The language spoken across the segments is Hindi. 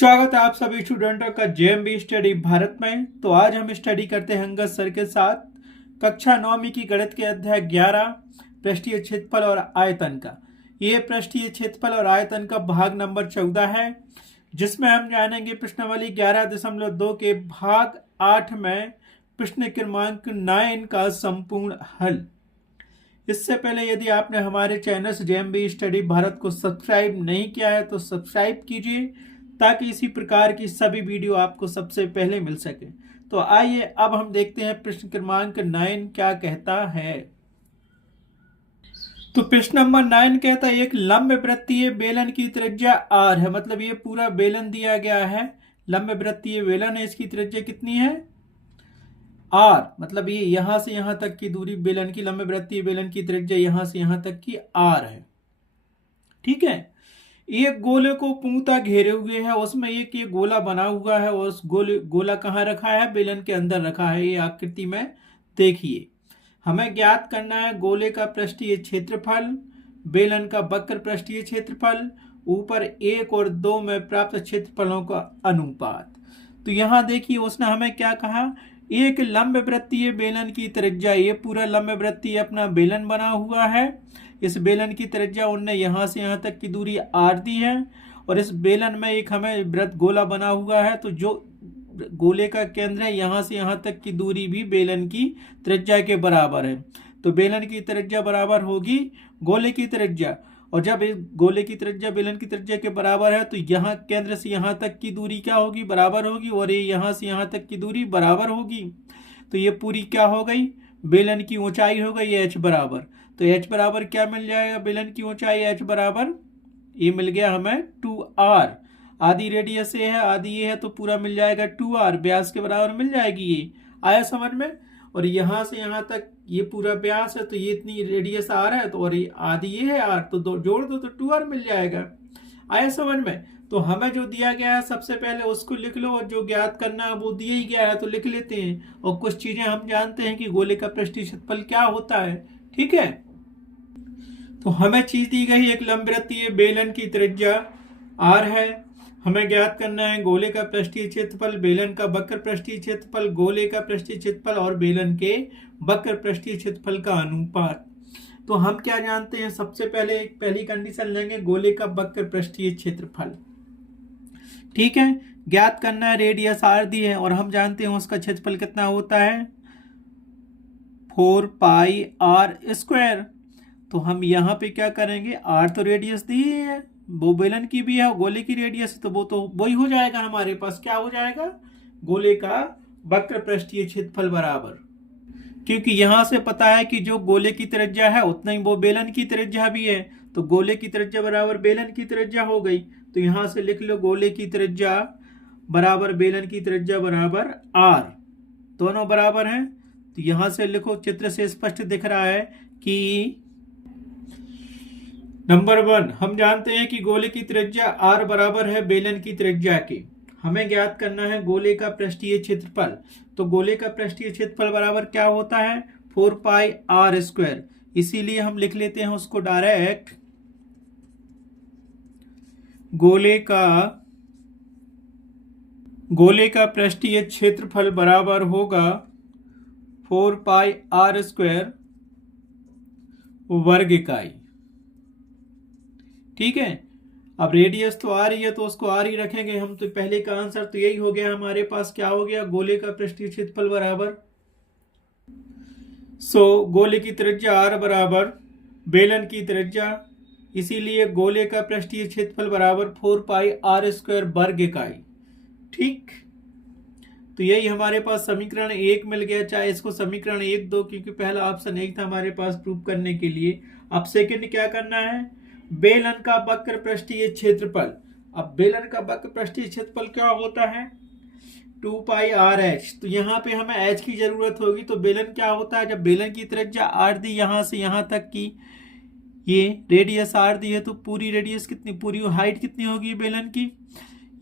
स्वागत है आप सभी स्टूडेंटों का जेएमबी स्टडी भारत में। तो आज हम स्टडी करते हैं अंगद सर के साथ कक्षा 9वीं की गणित के अध्याय 11 पृष्ठीय क्षेत्रफल और आयतन का। ये पृष्ठीय क्षेत्रफल और आयतन का भाग नंबर 14 है, जिसमें हम जानेंगे प्रश्नावली 11.2 के भाग 8 में प्रश्न क्रमांक 9 का संपूर्ण हल। इससे पहले यदि आपने हमारे चैनल जेएमबी स्टडी भारत को सब्सक्राइब नहीं किया है तो सब्सक्राइब कीजिए, ताकि इसी प्रकार की सभी वीडियो आपको सबसे पहले मिल सके। तो आइए अब हम देखते हैं प्रश्न क्रमांक 9 क्या कहता है। तो प्रश्न नंबर 9 कहता है एक लंब वृत्तीय बेलन की त्रिज्या r है। मतलब ये पूरा बेलन दिया गया है, लंब वृत्तीय बेलन है, इसकी त्रिज्या कितनी है r। मतलब ये यहां से यहां तक की दूरी बेलन की, लंब वृत्तीय बेलन की त्रिज्या यहां से यहां तक की r है। ठीक है। एक गोले को पूर्णतः घेरे हुए है, उसमें एक ये गोला बना हुआ है और उस गोला कहाँ रखा है, बेलन के अंदर रखा है। ये आकृति में देखिए। हमें ज्ञात करना है गोले का पृष्ठीय क्षेत्रफल, बेलन का वक्र पृष्ठीय क्षेत्रफल, ऊपर 1 और 2 में प्राप्त क्षेत्रफलों का अनुपात। तो यहाँ देखिए उसने हमें क्या कहा, एक लंब वृत्तीय बेलन की त्रिज्या, ये पूरा लंब वृत्तीय अपना बेलन बना हुआ है। इस बेलन की त्रिज्या उनने यहां से यहां तक की दूरी r दी है, और इस बेलन में एक हमें वृत्त गोला बना हुआ है। तो जो गोले का केंद्र है यहां से यहां तक की दूरी भी बेलन की त्रिज्या के बराबर है। तो बेलन की त्रिज्या बराबर होगी गोले की त्रिज्या, और जब इस गोले की त्रिज्या बेलन की त्रिज्या के बराबर है तो यहाँ केंद्र से यहाँ तक की दूरी क्या होगी, बराबर होगी, और ये यहाँ से यहाँ तक की दूरी बराबर होगी। तो ये पूरी क्या हो गई, बेलन की ऊंचाई हो गई h बराबर। तो h बराबर क्या मिल जाएगा, बेलन की ऊंचाई h बराबर ये मिल गया हमें 2r। आधी रेडियस ये है, आधी ये है, तो पूरा मिल जाएगा 2r, व्यास के बराबर मिल जाएगी। ये आया समझ में। और यहाँ से यहाँ तक ये पूरा व्यास है, तो ये इतनी रेडियस r है, तो और ये आधी ये है r, तो जोड़ दो तो 2r मिल जाएगा। आया समझ में। तो हमें जो दिया गया है सबसे पहले उसको लिख लो, और जो ज्ञात करना है वो दिया ही गया है तो लिख लेते हैं। और कुछ चीजें हम जानते हैं कि गोले का पृष्ठीय क्षेत्रफल क्या होता है। ठीक है। तो हमें चीज दी गई एक लंबवृत्तीय बेलन की त्रिज्या r है। हमें ज्ञात करना है गोले का पृष्ठीय क्षेत्रफल, बेलन का वक्र पृष्ठीय क्षेत्रफल, गोले का पृष्ठीय क्षेत्रफल और बेलन के वक्र पृष्ठीय क्षेत्रफल का अनुपात। तो हम क्या जानते हैं, सबसे पहले एक पहली कंडीशन लेंगे गोले का वक्र पृष्ठीय क्षेत्रफल। ठीक है। ज्ञात करना है रेडियस r दी है, और हम जानते हैं उसका क्षेत्रफल कितना होता है 4πr²। तो हम यहाँ पे क्या करेंगे, r तो रेडियस दी है, वो बेलन की भी है, गोले की रेडियस, तो वो वही हो जाएगा हमारे पास। क्या हो जाएगा, गोले का वक्र पृष्ठीय क्षेत्रफल बराबर, क्योंकि यहां से पता है कि जो गोले की त्रिज्या है उतना ही वो बेलन की त्रिज्या भी है। तो गोले की त्रिज्या बराबर बेलन की त्रिज्या हो गई। तो यहां से लिख लो गोले की त्रिज्या बराबर बेलन की त्रिज्या बराबर r, दोनों बराबर हैं। तो यहां से लिखो, चित्र से स्पष्ट दिख रहा है कि नंबर 1 हम जानते हैं कि गोले की त्रिज्या r बराबर है बेलन की त्रिज्या के। हमें ज्ञात करना है गोले का पृष्ठीय क्षेत्रफल। तो गोले का पृष्ठीय क्षेत्रफल बराबर क्या होता है 4πr²। इसीलिए हम लिख लेते हैं उसको डायरेक्ट, गोले का पृष्ठीय क्षेत्रफल बराबर होगा 4πr² वर्ग इकाई। ठीक है। अब रेडियस तो आ रही है तो उसको आ रही रखेंगे हम। तो पहले का आंसर तो यही हो गया हमारे पास। क्या हो गया, गोले का पृष्ठीय क्षेत्रफल बराबर गोले की त्रिज्या r बराबर बेलन की त्रिज्या, इसीलिए गोले का पृष्ठीय क्षेत्रफल बराबर 4πr² वर्ग इकाई। ठीक। तो यही हमारे पास समीकरण 1 मिल गया। चाहे इसको समीकरण 1 दो, क्योंकि पहला ऑप्शन 1 था हमारे पास प्रूव करने के लिए। अब सेकंड क्या करना है, बेलन का वक्र पृष्ठीय क्षेत्रफल। अब बेलन का वक्र पृष्ठीय क्षेत्रफल क्या होता है 2πrh। तो यहाँ पे हमें h की जरूरत होगी। तो बेलन क्या होता है, जब बेलन की त्रिज्या r दी यहां से यहां तक की, ये रेडियस r दी है, तो पूरी रेडियस कितनी, पूरी हाइट कितनी होगी बेलन की,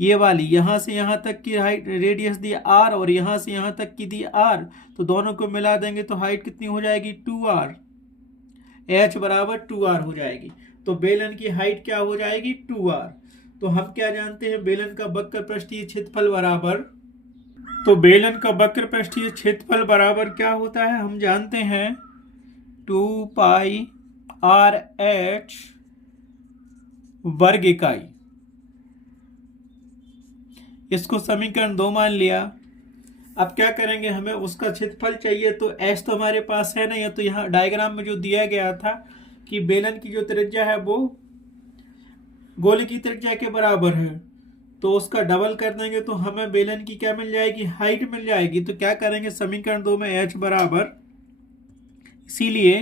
ये वाली यहां से यहां तक की हाइट रेडियस दी r, और यहां से यहां तक की दी r। तो दोनों को मिला देंगे तो हाइट कितनी हो जाएगी 2r, h बराबर 2r हो जाएगी। तो बेलन की हाइट क्या हो जाएगी 2r। तो हम क्या जानते हैं, बेलन का वक्र पृष्ठीय क्षेत्रफल बराबर, तो बेलन का वक्र पृष्ठीय क्षेत्रफल बराबर क्या होता है, हम जानते हैं 2 पाई आर एच वर्ग इकाई। इसको समीकरण 2 मान लिया। अब क्या करेंगे, हमें उसका क्षेत्रफल चाहिए, तो एच तो हमारे पास है ना, या तो यहाँ डायग्राम में जो दिया गया था कि बेलन की जो त्रिज्या है वो गोले की त्रिज्या के बराबर है, तो उसका डबल कर देंगे तो हमें बेलन की क्या मिल जाएगी, हाइट मिल जाएगी। तो क्या करेंगे, समीकरण 2 में h बराबर, इसीलिए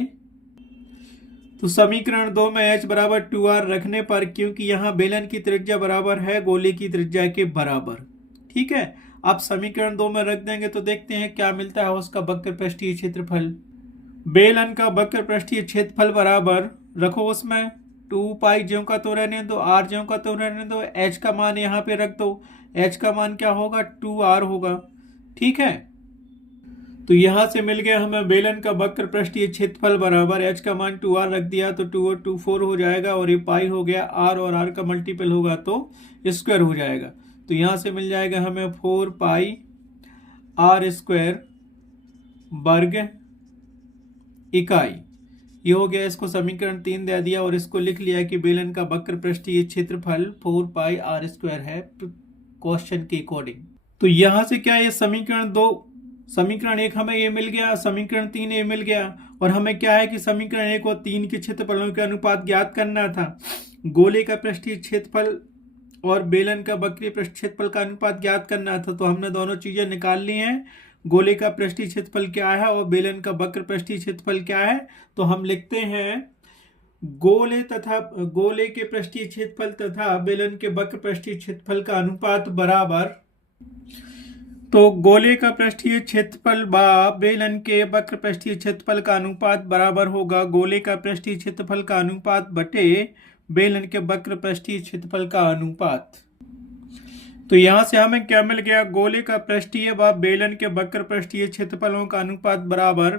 तो समीकरण 2 में h बराबर 2r रखने पर, क्योंकि यहाँ बेलन की त्रिज्या बराबर है गोले की त्रिज्या के बराबर, ठीक है। अब समीकरण 2 में रख देंगे तो देखते हैं क्या मिलता है उसका वक्र पृष्ठीय क्षेत्रफल। बेलन का वक्र पृष्ठीय क्षेत्रफल बराबर रखो उसमें 2 पाई, ज्यों का तो रहने दो, r ज्यों का तो रहने दो, h का मान यहाँ पे रख दो, h का मान क्या होगा, 2r होगा, ठीक है। तो यहां से मिल गया हमें बेलन का वक्र पृष्ठीय क्षेत्रफल बराबर, h का मान 2r रख दिया तो 2 और 2 4 हो जाएगा, और ये पाई हो गया, r और r का मल्टीपल होगा तो स्क्वायर हो जाएगा। तो यहां से मिल जाएगा हमें 4 पाई r स्क्वायर वर्ग इकाई। ये हो गया, इसको समीकरण 3 दे दिया और इसको लिख लिया कि बेलन का वक्र पृष्ठीय क्षेत्रफल 4 पाई r स्क्वायर है क्वेश्चन के अकॉर्डिंग। तो यहां से क्या, ये समीकरण 2, समीकरण 1 हमें ये मिल गया, समीकरण 3 ये मिल गया, और हमें क्या है कि समीकरण 1 और 3 के क्षेत्रफलों के अनुपात ज्ञात करना था। गोले का पृष्ठीय क्षेत्रफल और बेलन का वक्रीय पृष्ठ क्षेत्रफल का अनुपात ज्ञात करना था, तो हमने दोनों चीजें निकाल ली हैं। गोले का पृष्ठीय क्षेत्रफल क्या है और बेलन का वक्र पृष्ठीय क्षेत्रफल क्या है, तो हम लिखते हैं गोले के पृष्ठीय क्षेत्रफल तथा बेलन के वक्र पृष्ठीय क्षेत्रफल का अनुपात बराबर, तो गोले का पृष्ठीय क्षेत्रफल बा बेलन के वक्र पृष्ठीय क्षेत्रफल का अनुपात बराबर होगा गोले का पृष्ठीय क्षेत्रफल का अनुपात बटे बेलन के वक्र पृष्ठीय क्षेत्रफल का अनुपात। तो यहां से हमें क्या मिल गया, गोले का पृष्ठीय व बेलन के वक्र पृष्ठीय क्षेत्रफलों का अनुपात बराबर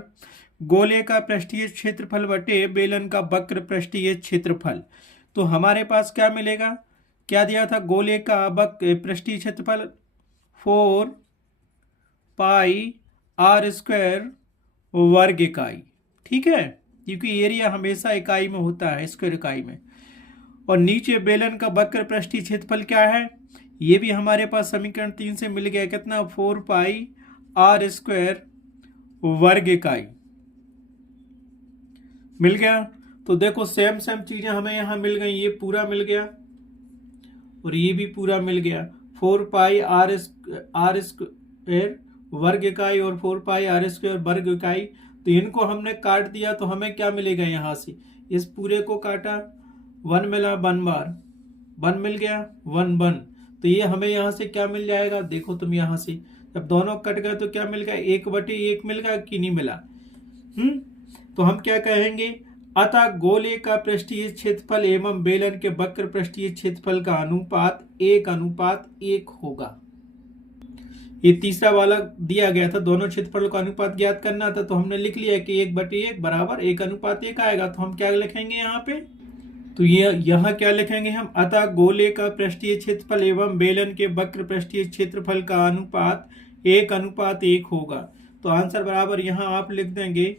गोले का पृष्ठीय क्षेत्रफल बटे बेलन का वक्र पृष्ठीय क्षेत्रफल। तो हमारे पास क्या मिलेगा, क्या दिया था, गोले का पृष्ठीय क्षेत्रफल 4 पाई r स्क्वायर वर्ग इकाई, ठीक है, क्योंकि एरिया हमेशा इकाई में होता है, स्क्वायर इकाई में। और नीचे बेलन का वक्र पृष्ठीय क्षेत्रफल क्या है, ये भी हमारे पास समीकरण 3 से मिल गया, कितना, 4 पाई r स्क्वायर वर्ग इकाई मिल गया। तो देखो सेम चीजें हमें यहां मिल गई, ये पूरा मिल गया और ये भी पूरा मिल गया, 4 पाई r स्क्वायर वर्ग इकाई और 4 पाई r स्क्वायर वर्ग इकाई। तो इनको हमने काट दिया तो हमें क्या मिलेगा, यहां से इस पूरे को काटा, 1 मिला 1 बार, 1 मिल गया 1 1, तो ये हमें यहां से क्या मिल जाएगा, देखो तुम यहां से जब दोनों कट गए तो क्या मिल गया, 1/1 मिल गया कि नहीं मिला। तो हम क्या कहेंगे, अतः गोले का पृष्ठीय क्षेत्रफल एवं बेलन के वक्र पृष्ठीय क्षेत्रफल का अनुपात 1:1 होगा। ये तीसरा वाला दिया गया था, दोनों क्षेत्रफलों का अनुपात ज्ञात करना था, तो हमने लिख लिया कि 1/1 बराबर 1:1 आएगा। तो हम क्या लिखेंगे यहाँ पे, तो ये यहाँ क्या लिखेंगे हम, अतः गोले का पृष्ठीय क्षेत्रफल एवं बेलन के वक्र पृष्ठीय क्षेत्रफल का अनुपात 1:1 होगा। तो आंसर बराबर यहाँ आप लिख देंगे,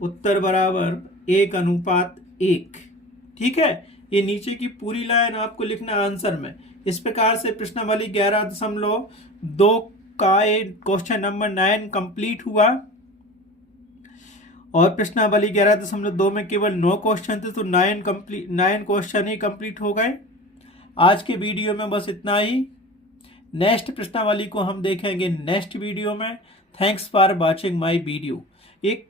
उत्तर बराबर 1:1, ठीक है। ये नीचे की पूरी लाइन आपको लिखना आंसर में। इस प्रकार से प्रश्नावली 11.2 का क्वेश्चन नंबर 9 कंप्लीट हुआ, और प्रश्नावली 11.2 में केवल 9 क्वेश्चन थे, तो 9 क्वेश्चन ही कंप्लीट हो गए। आज के वीडियो में बस इतना ही, नेक्स्ट प्रश्नावली को हम देखेंगे नेक्स्ट वीडियो में। Thanks for watching my video. एक